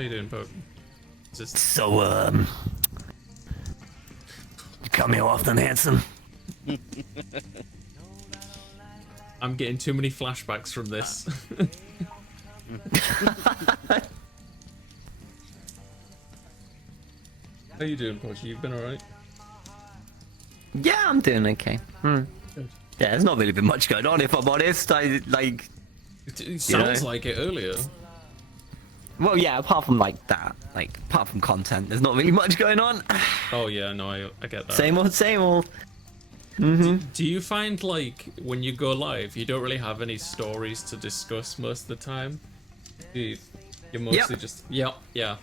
How you doing, Poke? Just... So, you come here often, handsome? I'm getting too many flashbacks from this. How you doing, Poke? You've been alright? Yeah, I'm doing okay. Good. Yeah, there's not really been much going on, if I'm honest. It sounds like it earlier. Well, yeah, apart from that, apart from content, there's not really much going on. Oh yeah, no, I get that. Same old, same old. Do you find, like, when you go live, you don't really have any stories to discuss most of the time? You're mostly just... Yeah. Yeah,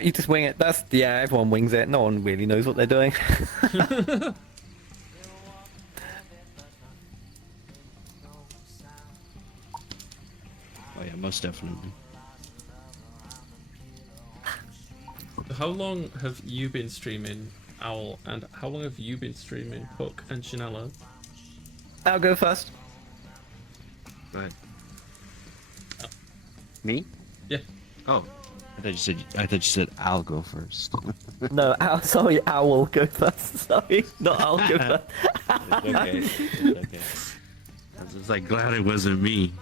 you just wing it. Everyone wings it. No one really knows what they're doing. Oh yeah, most definitely. How long have you been streaming, Owl, and how long have you been streaming, Puck and Chanella? I'll go first. Go ahead. Me? Yeah. Oh, I thought you said I'll go first. No, sorry, Owl go first. Sorry, not I'll go first. Okay. It's okay. I was just like glad it wasn't me.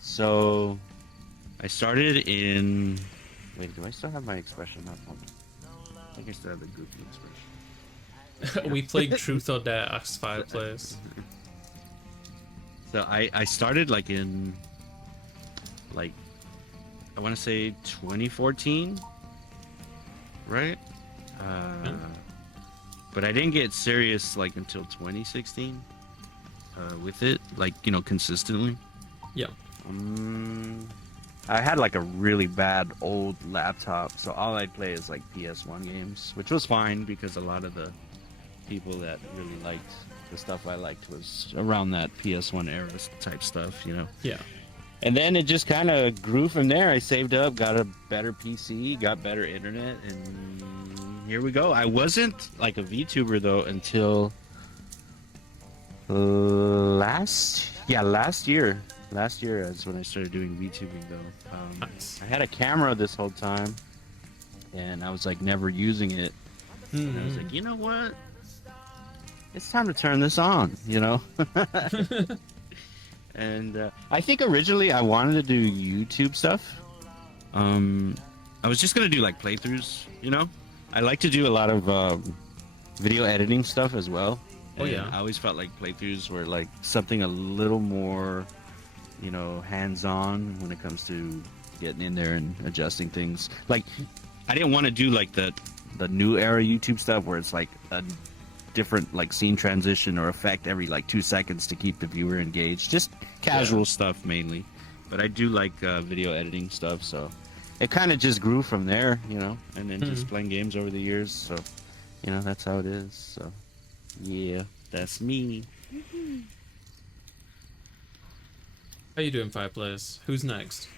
So I started in. Wait, do I still have my expression up on? I think I still have the goofy expression. We played Truth or Dare, Ask Fireplace. So I started like in I want to say 2014, right? But I didn't get serious like until 2016 with it, like, you know, consistently. Yeah. I had like a really bad old laptop, so all I'd play is like PS1 games, which was fine because a lot of the people that really liked the stuff I liked was around that PS1 era type stuff, you know? Yeah. And then it just kind of grew from there. I saved up, got a better PC, got better internet, and here we go. I wasn't like a VTuber though until last year. Last year is when I started doing VTubing though. Nice. I had a camera this whole time, and I was like never using it. And I was like, you know what? It's time to turn this on, you know? And I think originally I wanted to do YouTube stuff. I was just gonna do like playthroughs, you know? I like to do a lot of video editing stuff as well. Oh yeah. I always felt like playthroughs were like something a little more, you know, hands-on when it comes to getting in there and adjusting things. Like, I didn't want to do like the new era YouTube stuff where it's like a different like scene transition or effect every like 2 seconds to keep the viewer engaged. Just casual stuff mainly. But I do like video editing stuff, so it kind of just grew from there, you know, and then just playing games over the years. So, you know, that's how it is. So, yeah, that's me. How you doing, Fireplace? Who's next?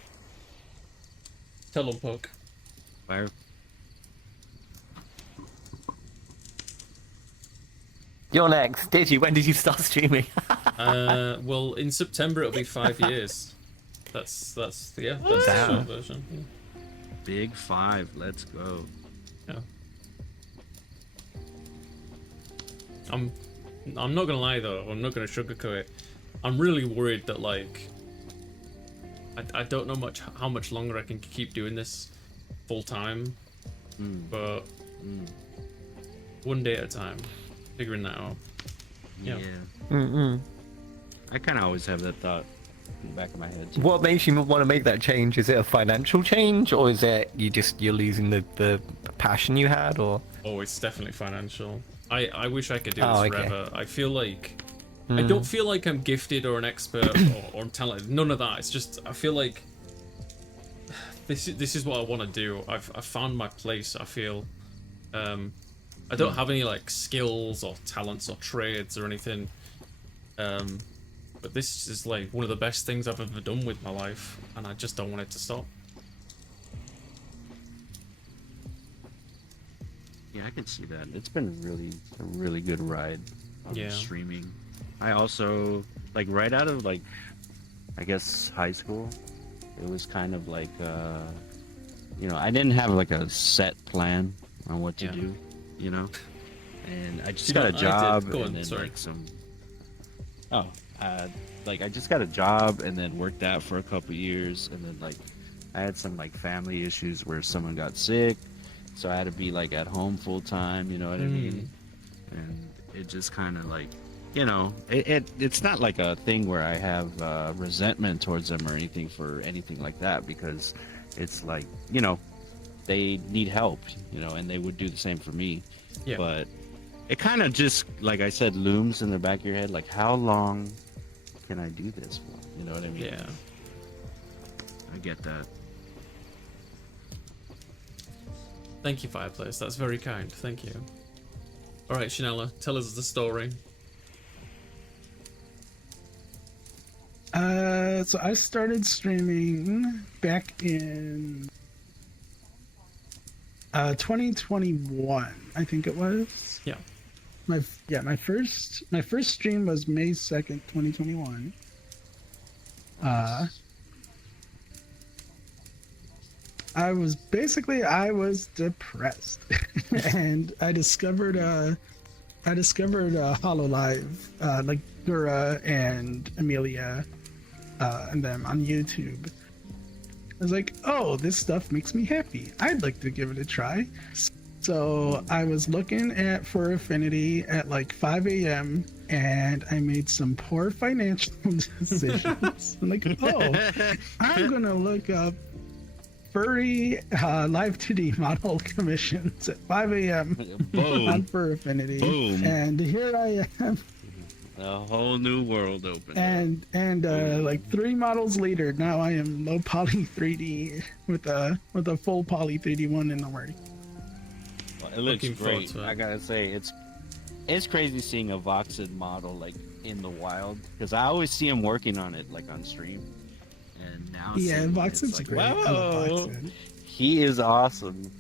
Tell them, Puck. Fire. You're next. Did you? When did you start streaming? Well, in September it'll be 5 years. That's the short version. Yeah. Big 5, let's go. Yeah. I'm not gonna lie though. I'm not gonna sugarcoat it. I'm really worried that like I don't know how much longer I can keep doing this full time, but one day at a time, figuring that out. Yeah. I kind of always have that thought in the back of my head too. What makes you want to make that change? Is it a financial change, or is it you're losing the passion you had, or? Oh, it's definitely financial. I wish I could do this okay. forever. I feel like I don't feel like I'm gifted or an expert or talented. None of that. It's just I feel like this is what I want to do. I've found my place. I feel I don't have any like skills or talents or trades or anything. But this is like one of the best things I've ever done with my life, and I just don't want it to stop. Yeah, I can see that. It's been a really good ride on streaming. I also, like, right out of, like, I guess high school, it was kind of like, I didn't have like a set plan on what to do, and I just got a job Go on, and then sorry. like I just got a job and then worked that for a couple years, and then like I had some like family issues where someone got sick, so I had to be like at home full time, you know what I mean? And it just kind of like, it's not like a thing where I have resentment towards them or anything for anything like that, because it's like, they need help, and they would do the same for me. Yeah. But it kind of just, like I said, looms in the back of your head, like, how long can I do this for? You know what I mean? Yeah. I get that. Thank you, Fireplace. That's very kind. Thank you. All right, Shanella, tell us the story. So I started streaming back in 2021, I think it was. Yeah. My first stream was May 2nd, 2021. I was depressed, and I discovered Hololive, like Dura and Amelia, and them on YouTube. I was like, oh, this stuff makes me happy. I'd like to give it a try. So I was looking at For Affinity at like 5 a.m. and I made some poor financial decisions. I'm like, oh, I'm gonna look up furry live 2D model commissions at 5 a.m. on For Affinity. Boom. And here I am. A whole new world open. And like 3 models later, now I am low poly 3D with a full poly 3D one in the work. Well, it looks Looking forward great. to it. I gotta say, it's crazy seeing a Voxid model like in the wild, because I always see him working on it like on stream, and now Yeah, seeing it, Voxid's it's like, great. I love Voxid. he is awesome.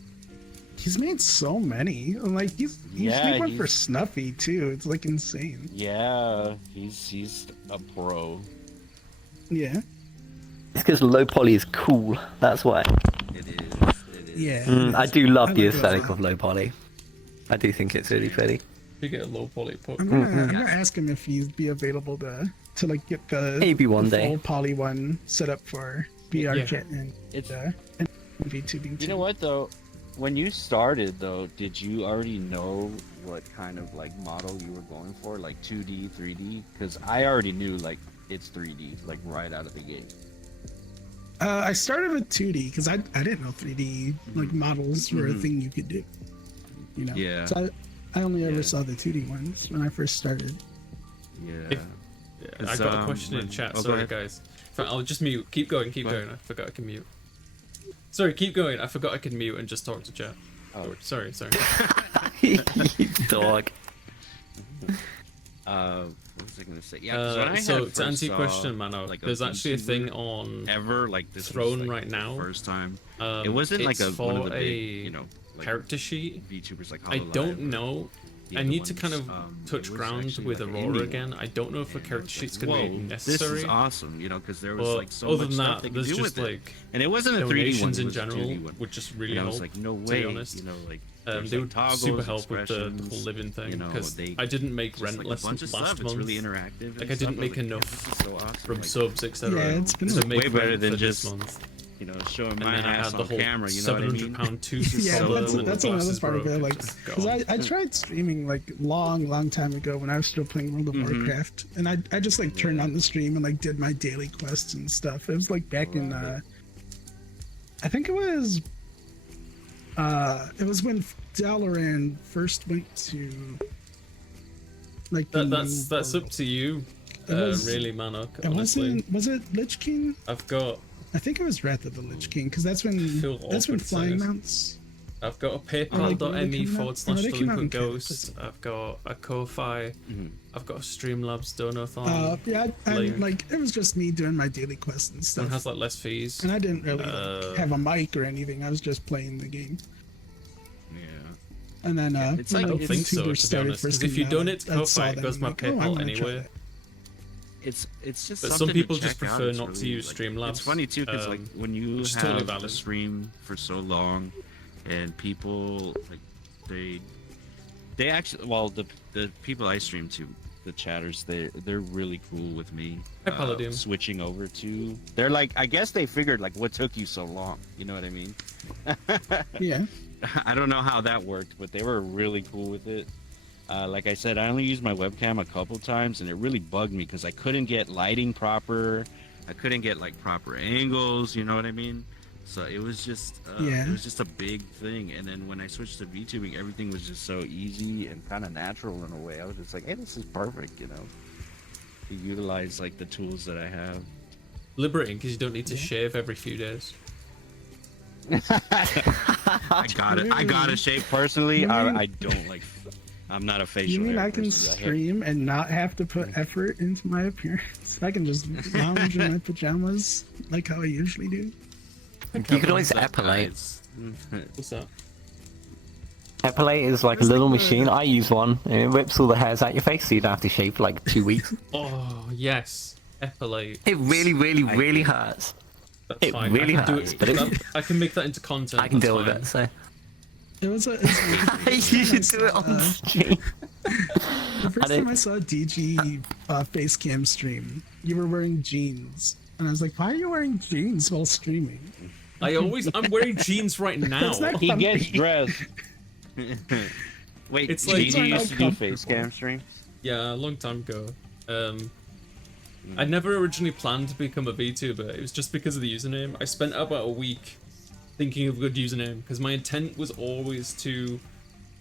He's made so many. Like he's made one for Snuffy too. It's like insane. Yeah, he's a pro. Yeah. It's because low poly is cool. That's why. It is. Yeah. I do love the like it a aesthetic lot. of low poly. I do think it's really pretty. You get a low poly put. I'm gonna ask him if he'd be available to like get the Maybe one the day. full poly one set up for VRChat and VTubing. You know what though? When you started though, did you already know what kind of like model you were going for, like 2D, 3D? Because I already knew like it's 3D, like right out of the gate. I started with 2D because I didn't know 3D like models were a thing you could do. You know. Yeah. So I only ever Yeah. saw the 2D ones when I first started. Yeah. I got a question in chat. Sorry, guys. I'll just mute. Keep going. I forgot I can mute. Sorry, keep going. I forgot I could mute and just talk to chat. Oh. Sorry. Dog. What was I gonna say? Yeah. 'cause when I So had to answer your first question, saw, Mano, like, there's actually a VTuber thing on ever like this Throne was, like, right now. the first time. It wasn't like it's one of for the big, a like character sheet. VTubers like I Hololive don't or know. the I other need to ones. kind of It touch was ground actually with like an Aurora indie again. one. I don't know if a And I character was sheet's like, gonna be whoa, necessary. This is awesome, because there was But like so other much than stuff that, they could there's do just with it. like And it wasn't a 3D one, donations it in was a general 2D one. would just really And I help. was like, no to way, be honest. like They there's, would like, toggles, super help with the expressions, whole living thing you know, because they I didn't make just, like, a Rentless bunch of last stuff. month. It's really interactive. Like I didn't make enough this is so awesome. from like, subs, etc. Yeah, it's been to like make way better rent than for this just month. showing And my then I ass had the on whole camera. You know what I mean? £700 tooth Yeah, problem and that's the another glasses part of broke. it. It Like, just because gone. I tried streaming like long time ago when I was still playing World of Warcraft, and I just like turned on the stream and like did my daily quests and stuff. It was like back in I think it was when Dalaran first went to like the That's new up to you, really, Manok. It Honestly, was it Lich King? I've got I think it was Wrath of the Lich King because that's when Feel awkward flying saying it. mounts. a Oh, PayPal.me they came out in /DelinquentGhost. I've got a Ko-fi. I've got a Streamlabs donathon. Yeah, I Link. like it was just me doing my daily quests and One stuff. has like less fees. And I didn't really like, have a mic or anything. I was just playing the game. Yeah. And then it's when like- the I don't think so, VTubers to be started honest. Because first if you coming out, donate to I Ko-fi, saw it them goes and my I'm like, oh, I PayPal wanna try anyway. that. it's just. But some something people to just check out. prefer It's not to really, use Streamlabs. It's funny too, because like when you which is have totally a valid. stream for so long, and people like they actually, well, the people I stream to, the chatters, they're really cool with me Hi, Palladium. switching over to. They're like, I guess they figured like, what took you so long? You know what I mean? Yeah. I don't know how that worked, but they were really cool with it. Like I said, I only used my webcam a couple times, and it really bugged me because I couldn't get lighting proper. I couldn't get like proper angles. You know what I mean? So it was just it was just a big thing. And then when I switched to VTubing, everything was just so easy and kind of natural in a way. I was just like, hey, this is perfect, you know, to utilize like the tools that I have. Liberating because you don't need to shave every few days. I got a shape personally. I don't like. I'm not a facial. You mean hair I can person. stream and not have to put effort into my appearance? I can just lounge in my pajamas like how I usually do. You could always epilate. What's that? Epilate is like a It's little like machine. I use one, and it rips all the hairs out your face, so you don't have to shave for like 2 weeks. Oh yes, epilate. It really, really, really hurts. That's It fine. really I can do hurts, it. but it- I can make that into content. I can that's deal with fine. it. So It was a. you should do it on stream. The first time I saw a DG face cam stream, you were wearing jeans, and I was like, "Why are you wearing jeans while streaming?" I'm wearing jeans right now. That's not He comfy. gets dressed. Wait, It's like- Gigi It's used to do uncomfortable. face cam streams? Yeah, a long time ago. I never originally planned to become a VTuber. It was just because of the username. I spent about a week thinking of a good username because my intent was always to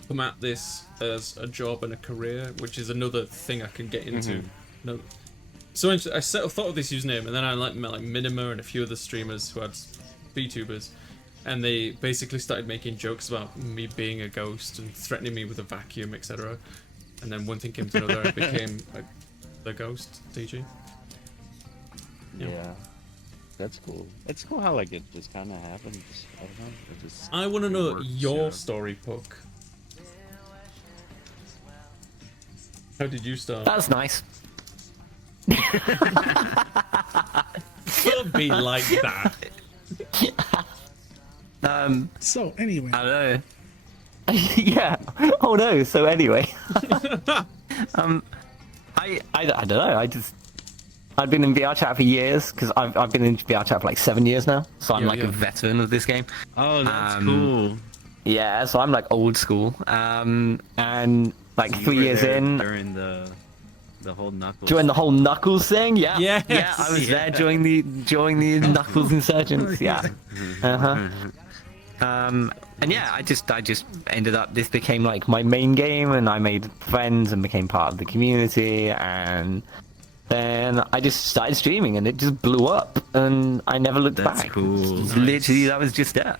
come at this as a job and a career, which is another thing I can get into. No. So I thought of this username, and then I met like Minima and a few other streamers who had VTubers, and they basically started making jokes about me being a ghost and threatening me with a vacuum, etc. And then one thing came to another, and I became the ghost DG. Yeah. That's cool. It's cool how like it just kind of happens. I don't know. It just, I want to it know works, your yeah. story, Puck. How did you start? That's nice. Don't be like that. So anyway, I don't know. Yeah. Oh no. So anyway, I don't know. I've been in VRChat for years because I've been in VRChat for like 7 years now. So I'm Yeah, like yeah. a veteran of this game. Oh, that's Um, cool. Yeah. So I'm like old school. And like So you 3 were years there in. during the whole Knuckles. During the whole Knuckles thing, yeah, Yes, yeah, I was yeah. there during the Knuckles Insurgents, yeah. And yeah, I just ended up. This became like my main game, and I made friends and became part of the community, and then I just started streaming, and it just blew up, and I never looked That's back. cool. Literally, that was just it.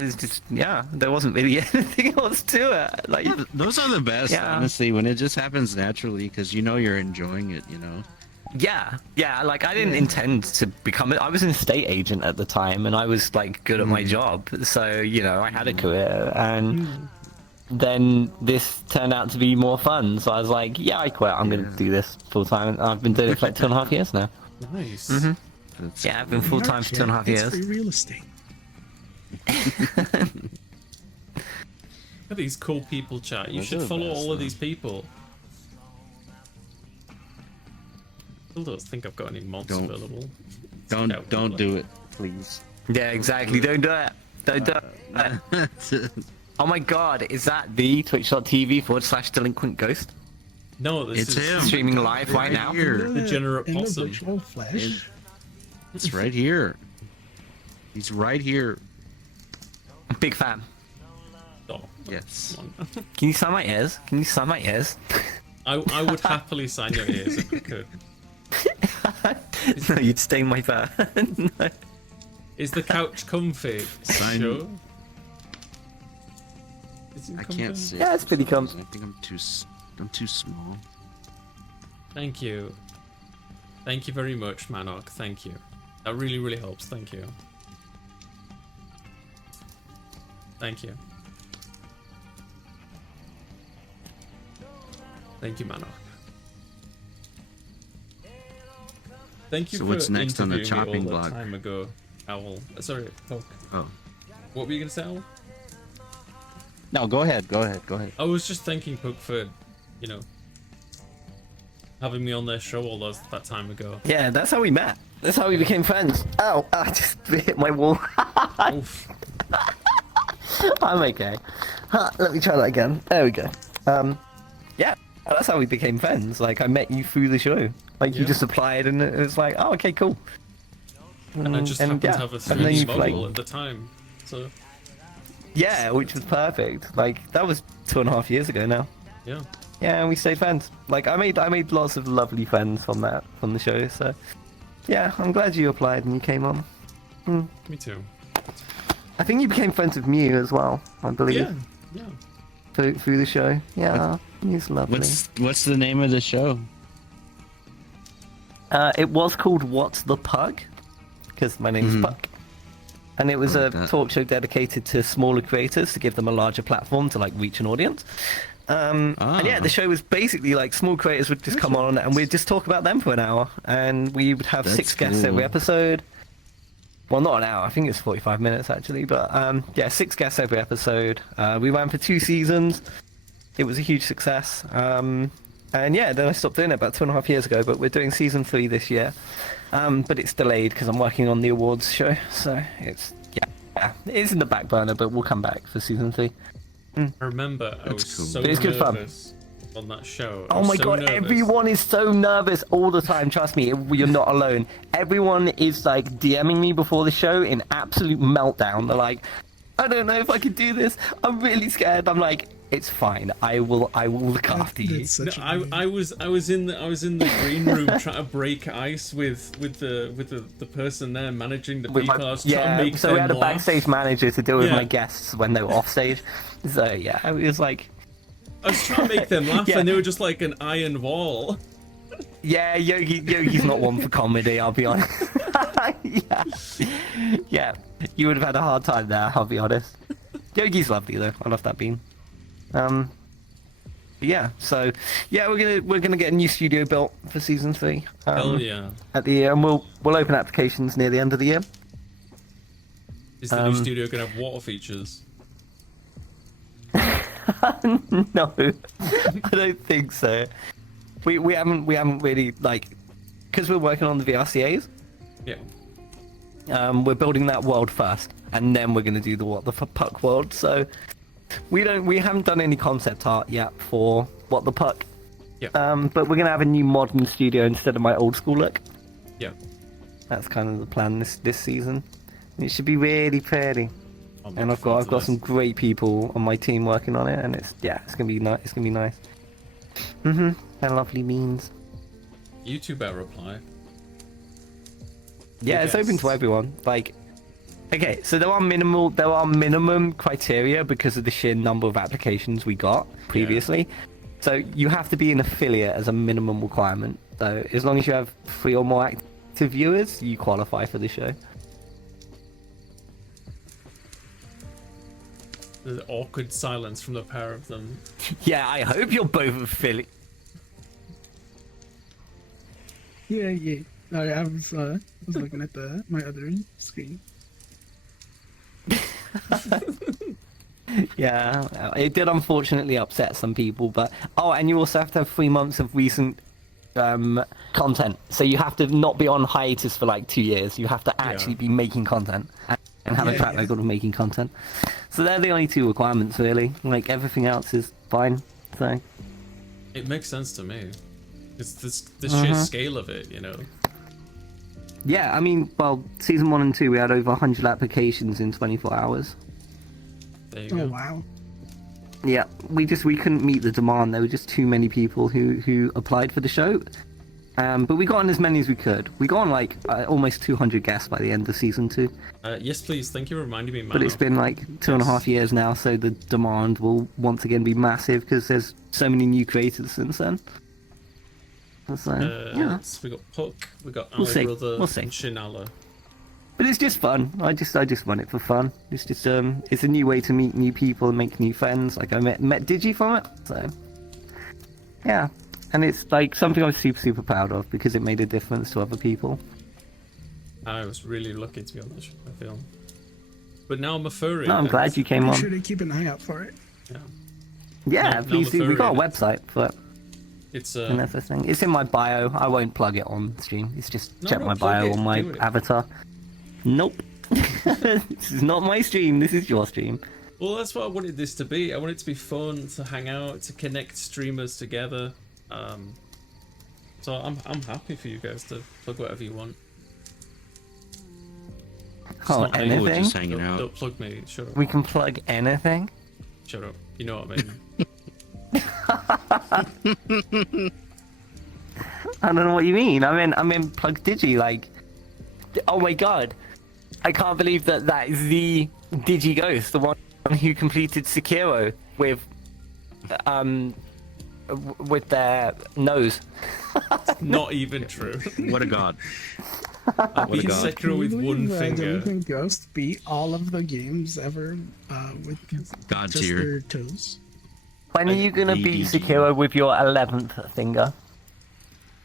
It was just there wasn't really anything else to it. Like Yeah, those are the best, Yeah. honestly, when it just happens naturally because you know you're enjoying it, you know? Yeah, like I didn't intend to become it. I was an estate agent at the time, and I was like good at my job, so I had a career. And then this turned out to be more fun, so I was like, yeah, I quit. I'm gonna do this full time. And I've been doing it for like 2.5 years now. Nice. That's Yeah, I've been full time for 2.5 It's years. free real estate. Look at these cool people, chat. You Those should are the follow best, all of though. these people. Still don't think I've got any mods Don't- available. Don't do it, please. Yeah, exactly. Don't do it. Don't do it. Oh my god, is that the twitch.tv/DelinquentGhost? No, this It's is him. Streaming live right now? Here. Degenerate in the possum. virtual flesh. It's right here. He's right here. Big fan. Oh, Yes. come on. Can you sign my ears? Can you sign my ears? I would happily sign your ears if I could. No, you'd stain my fur. No. Is the couch comfy? Sign- Sure. Is it I comfy? can't sit. Yeah, it's pretty for some comfy. reason. I think I'm too small. Thank you. Thank you very much, Manok. Thank you. That really, really helps. Thank you. Thank you. Thank you, Manok. Thank you So for what's next on the interviewing me chopping all that block? time ago, Owl. Sorry, Poke. Oh. What were you gonna say, Owl? No, go ahead. Go ahead. Go ahead. I was just thanking Poke for, you know, having me on their show all that time ago. Yeah, that's how we met. That's how we became friends. Ow, I just hit my wall. Oof. I'm okay. Let me try that again. There we go. Yeah, that's how we became friends. Like, I met you through the show. Like, you Yeah. just applied and it was like, oh, okay, cool. And I just happened to have a and then 3D you, model like- at the time. So, Yeah, which was perfect. Like, that was 2.5 years ago now. yeah. Yeah, and we stayed friends. Like, I made lots of lovely friends from the show. So, yeah, I'm glad you applied and you came on. Me too. I think you became friends with Mew as well, I believe, Yeah, yeah. through the show. Yeah, Mew's lovely. What's the name of the show? It was called What's the Pug? Because my name's Puck. And it was a talk show dedicated to smaller creators to give them a larger platform to like reach an audience. And yeah, the show was basically like small creators would just come on and we'd just talk about them for an hour. And we would have 6 guests every episode. Well, not an hour. I think it's 45 minutes actually. But yeah, 6 guests every episode. We ran for 2 seasons. It was a huge success. And yeah, then I stopped doing it about 2.5 years ago. But we're doing season 3 this year. But it's delayed because I'm working on the awards show. So it's it's in the back burner. But we'll come back for season 3. I remember I was cool. so But it's good fun. nervous on that show. I Oh was my so god, nervous. everyone is so nervous all the time. Trust me, you're not alone. Everyone is like DMing me before the show in absolute meltdown. They're like, I don't know if I can do this. I'm really scared. I'm like, it's fine. I will look after you. It's No, such a I was in the green room trying to break ice with the person there managing the With people. my- I was trying to yeah, make so we them had a laugh. backstage manager to deal with Yeah. my guests when they were off stage. So yeah, it was like, I was trying to make them laugh, Yeah. and they were just like an iron wall. yeah, Yogi's not one for comedy, I'll be honest. yeah, you would have had a hard time there, I'll be honest. Yogi's lovely though, I love that bean. Yeah, so yeah, we're gonna get a new studio built for season 3. Hell yeah! At the year, and we'll open applications near the end of the year. Is the new studio gonna have water features? No, I don't think so. We haven't really like, because we're working on the VRCAs. Yeah. We're building that world first, and then we're gonna do the What the Puck world. So we haven't done any concept art yet for What the Puck. Yeah. But we're gonna have a new modern studio instead of my old school look. Yeah. That's kind of the plan this season. It should be really pretty. I'm And I've looking got forward to some this. great people on my team working on it, and it's gonna be nice. It's gonna be nice. And lovely means. YouTube our reply. Yeah, it's open to Yes. everyone. Like, okay, so there are minimum criteria because of the sheer number of applications we got previously. So you have to be an affiliate as a minimum requirement. So as long as you have 3 or more active viewers, you qualify for the show. The awkward silence from the pair of them. Yeah, I hope you're both affiliate. Yeah. Sorry, I was looking at my other screen. Yeah, it did unfortunately upset some people, but and you also have to have 3 months of recent content. So you have to not be on hiatus for like 2 years. You have to actually be making content and have a track record of making content. So they're the only 2 requirements really. Like everything else is fine. So It makes sense to me. It's the sheer scale of it, you know. yeah, I mean, well, season 1 and 2 we had over 100 applications in 24 hours. There you Oh go. wow. Yeah, we couldn't meet the demand. There were just too many people who applied for the show. But we got on as many as we could. We got on like almost 200 guests by the end of season 2. Yes, please. Thank you for reminding me, man. But it's been like 2.5 years now, so the demand will once again be massive because there's so many new creators since then. So yeah, We got Puck, we got We'll our see. brother, We'll see. and Shinala. but it's just fun. I just run it for fun. It's just it's a new way to meet new people and make new friends. Like I met Digi from it, so yeah, and it's like something I'm super proud of because it made a difference to other people. I was really lucky to be on that show, I feel. But now I'm a furry. No, I'm glad you came Make on. sure to keep an eye out for it. Yeah. Yeah, No, please I'm a do. We got a furry. website for it. It's And that's the thing. It's in my bio. I won't plug it on stream. It's just No, check no, my plug bio it. on my Do it. avatar. Nope. This is not my stream. This is your stream. well, that's what I wanted this to be. I want it to be fun, to hang out, to connect streamers together. So I'm happy for you guys to plug whatever you want. Oh, not People were anything? just hanging Don't, out. don't plug me. Shut up. We can plug anything. Shut up. You know what I mean. I don't know what you mean. I mean plug Digi, like. Oh my god. I can't believe that is the DigiGhost, the one who completed Sekiro with their nose. Not even true. What a god. I beat god. Sekiro with one finger. Delinquent Ghost beat all of the games ever with God just tier. their toes. When are you gonna beat DDG. Sekiro with your 11th finger?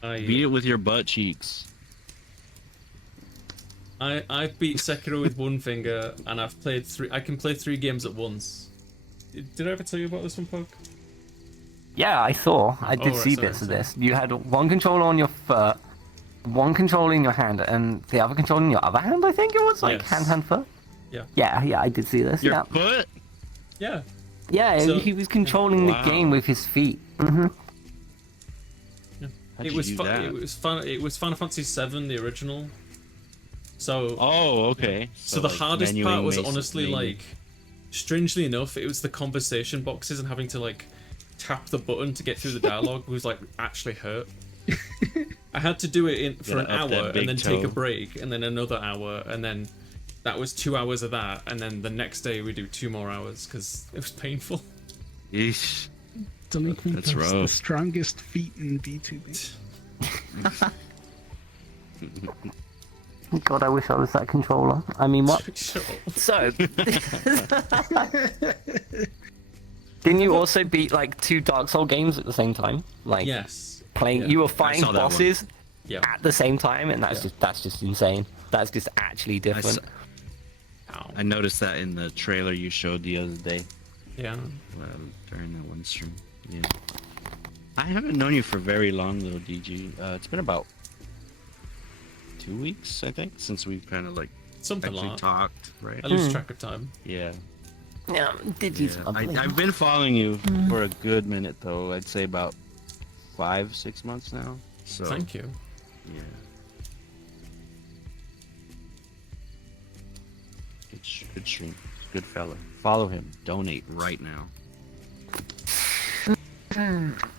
Beat it with your butt cheeks. I beat Sekiro with one finger, and I've played three. I can play 3 games at once. Did I ever tell you about this one, Pug? Yeah, I saw. I did right, see sorry, bits of sorry. this. You had one controller on your foot, one controller in your hand, and the other controller in your other hand. I think it was like Yes. hand, foot. Yeah. Yeah, I did see this. Your Yeah, foot? Yeah. yeah. So- He was controlling Wow. the game with his feet. Hmm. How'd It you was do fun. that? It was fun. It was Final Fantasy VII, the original. So, Oh, okay. so the like, hardest menuing part was basic honestly menu. like, strangely enough, it was the conversation boxes and having to like tap the button to get through the dialogue was like actually hurt. I had to do it for an Gotta up that hour big and then take a toe. break and then another hour and then that was 2 hours of that and then the next day we do 2 more hours because it was painful. Yeesh. Delinquent That's Ghost, the rough. strongest feet in VTubing. God, I wish I was that controller. I mean, what? Shut up. So, didn't you also beat like 2 Dark Soul games at the same time? Like Yes. playing, Yeah. you were fighting saw that one. bosses Yeah. at the same time, and Yeah. that's just insane. That's just actually different. Ow. I noticed that in the trailer you showed the other day Yeah. during that one stream. Yeah. I haven't known you for very long, little DG. It's been about 2 weeks, I think, since we've kind of like Something actually like that. talked, right? I lose track of time. Yeah. Yeah, Digi's lovely. I've been following you for a good minute, though. I'd say about 5-6 months now. So Thank you. yeah. Good stream. Good fella. Follow him. Donate right now. Right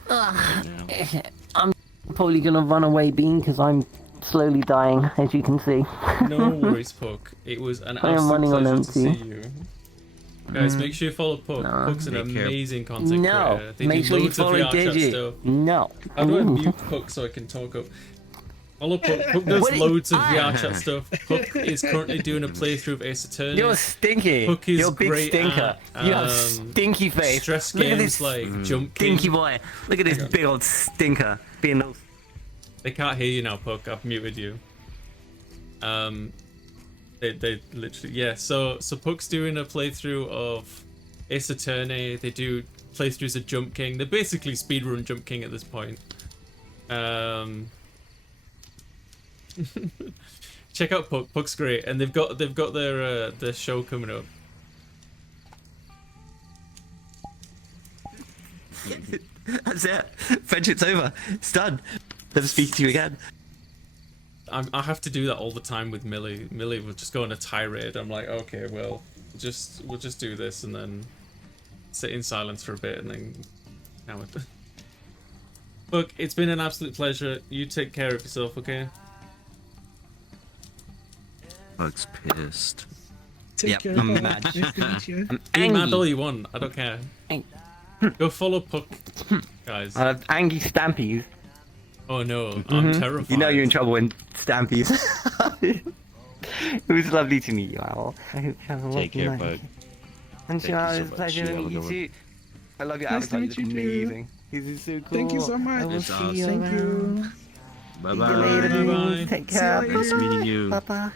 now. I'm probably gonna run away, Bean, because I'm slowly dying, as you can see. No worries, Puck. It was an I am absolute running on pleasure to see empty. you. Guys, make sure you follow Puck. No. Puck's an Take care. amazing content No, creator. They make do sure you loads of follow VRChat Digi. stuff. No. How do I mute Puck so I can talk up? Follow Puck. Puck does What are you- loads of Ah. VRChat stuff. Puck is currently doing a playthrough of Ace Attorney. You're stinky. Puck is You're a big great stinker. at, You have um, stinky face. Stress Look at games this like Jump King. stinky boy. Look at this big old stinker. Being all... They can't hear you now, Puck. I've muted you. They literally, yeah. So Puck's doing a playthrough of Ace Attorney. They do playthroughs of Jump King. They're basically speedrun Jump King at this point. Check out Puck. Puck's great, and they've got their show coming up. That's it. Friendship's over. It's done. Never speak to you again. I have to do that all the time with Millie. Millie will just go on a tirade. I'm like, okay, well, we'll just do this and then sit in silence for a bit and then now it. Look, it's been an absolute pleasure. You take care of yourself, okay? Buck's pissed. Take Yep, care. I'm Paul. mad. Nice to meet you. Be mad all Angie. you want. I don't care. Ang- Go follow Puck, guys. Angie Stampies. Oh no, I'm terrified. You know you're in trouble when Stampies. It was lovely to meet you, Owl. I hope you have a Take lovely care, night. bud. And Thank you so it's a much. pleasure You to have a meet you good one. too. I love your Nice to avatar. You meet look you too. amazing. This is so cool. Thank you so much. I will It's see awesome. you Thank you. around. Bye See you later, bye. Bye-bye. dudes. Take See you care. later. Nice meeting you. Bye bye.